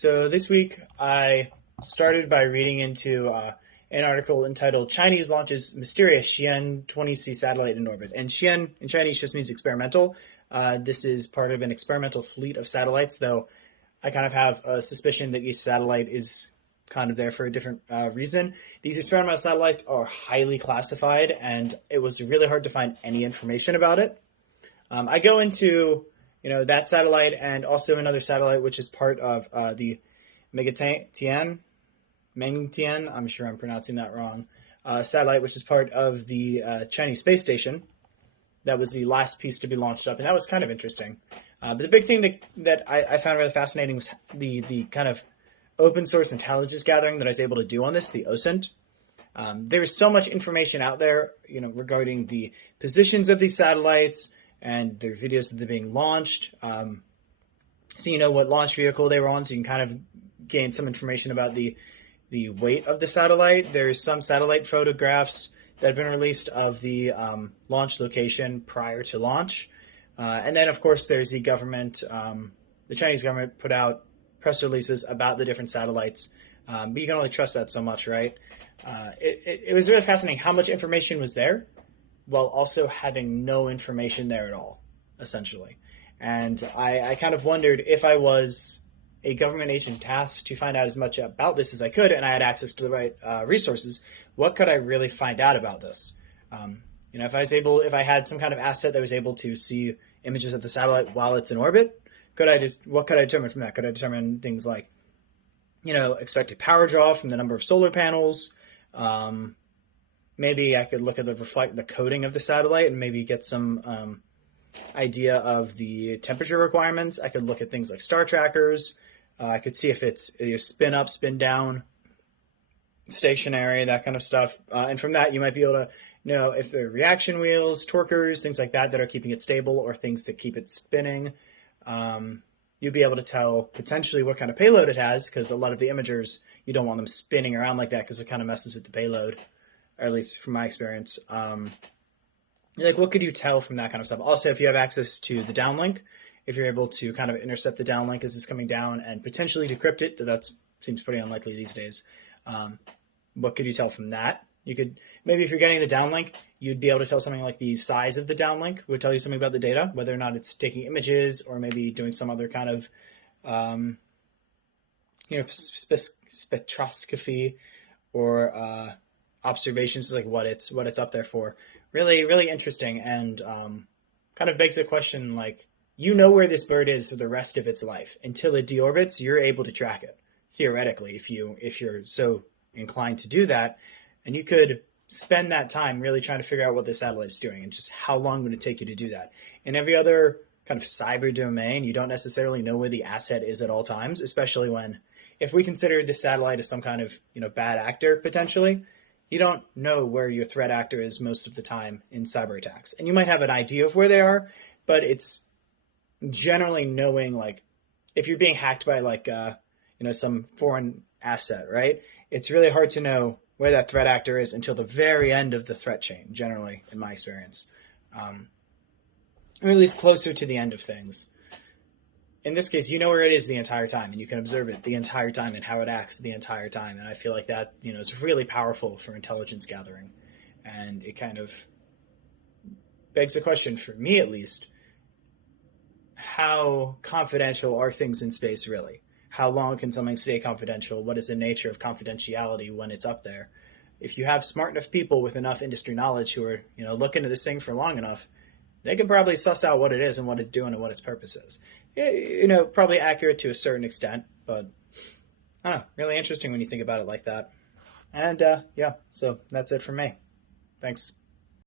So this week I started by reading into an article entitled "Chinese Launches Mysterious Shiyan-20C Satellite in Orbit." And Shiyan in Chinese just means experimental. This is part of an experimental fleet of satellites, though I kind of have a suspicion that each satellite is kind of there for a different reason. These experimental satellites are highly classified, and it was really hard to find any information about it. I go into that satellite and also another satellite which is part of the Megatian, Mengtian. I'm sure I'm pronouncing that wrong. Satellite which is part of the Chinese space station. That was the last piece to be launched up, and that was kind of interesting. But the big thing that I found really fascinating was the kind of open source intelligence gathering that I was able to do on this, the OSINT. There is so much information out there, regarding the positions of these satellites and their videos that they're being launched. So you know what launch vehicle they were on, so you can kind of gain some information about the weight of the satellite. There's some satellite photographs that have been released of the launch location prior to launch. And then, of course, there's the government. The Chinese government put out press releases about the different satellites, but you can only trust that so much, right? It was really fascinating how much information was there while also having no information there at all, essentially. And I kind of wondered if I was a government agent tasked to find out as much about this as I could, and I had access to the right resources, what could I really find out about this? If I had some kind of asset that was able to see images of the satellite while it's in orbit, what could I determine from that? Could I determine things like, expected power draw from the number of solar panels? Maybe I could look at the coating of the satellite and maybe get some idea of the temperature requirements. I could look at things like star trackers. I could see if it's spin up, spin down, stationary, that kind of stuff. And from that, you might be able to know if there are reaction wheels, torquers, things like that are keeping it stable, or things to keep it spinning. You'd be able to tell potentially what kind of payload it has, because a lot of the imagers, you don't want them spinning around like that because it kind of messes with the payload, or at least from my experience. What could you tell from that kind of stuff? Also, if you have access to the downlink, if you're able to kind of intercept the downlink as it's coming down and potentially decrypt it, that seems pretty unlikely these days. What could you tell from that? You could, maybe if you're getting the downlink, you'd be able to tell something like the size of the downlink would tell you something about the data, whether or not it's taking images or maybe doing some other kind of, spectroscopy or observations, like what it's up there for. Really, really interesting, and kind of begs a question like, where this bird is for the rest of its life. Until it deorbits, you're able to track it, theoretically, if you're so inclined to do that. And you could spend that time really trying to figure out what the satellite's doing and just how long would it take you to do that. In every other kind of cyber domain, you don't necessarily know where the asset is at all times, especially if we consider the satellite as some kind of bad actor potentially, you don't know where your threat actor is most of the time in cyber attacks. And you might have an idea of where they are, but it's generally knowing, like, if you're being hacked by some foreign asset, right? It's really hard to know where that threat actor is until the very end of the threat chain, generally, in my experience. Or at least closer to the end of things. In this case, you know where it is the entire time, and you can observe it the entire time and how it acts the entire time. And I feel like that, is really powerful for intelligence gathering. And it kind of begs a question, for me at least, how confidential are things in space really? How long can something stay confidential? What is the nature of confidentiality when it's up there? If you have smart enough people with enough industry knowledge who are, look into this thing for long enough, they can probably suss out what it is and what it's doing and what its purpose is. Probably accurate to a certain extent, but I don't know, really interesting when you think about it like that. And so that's it from me. Thanks.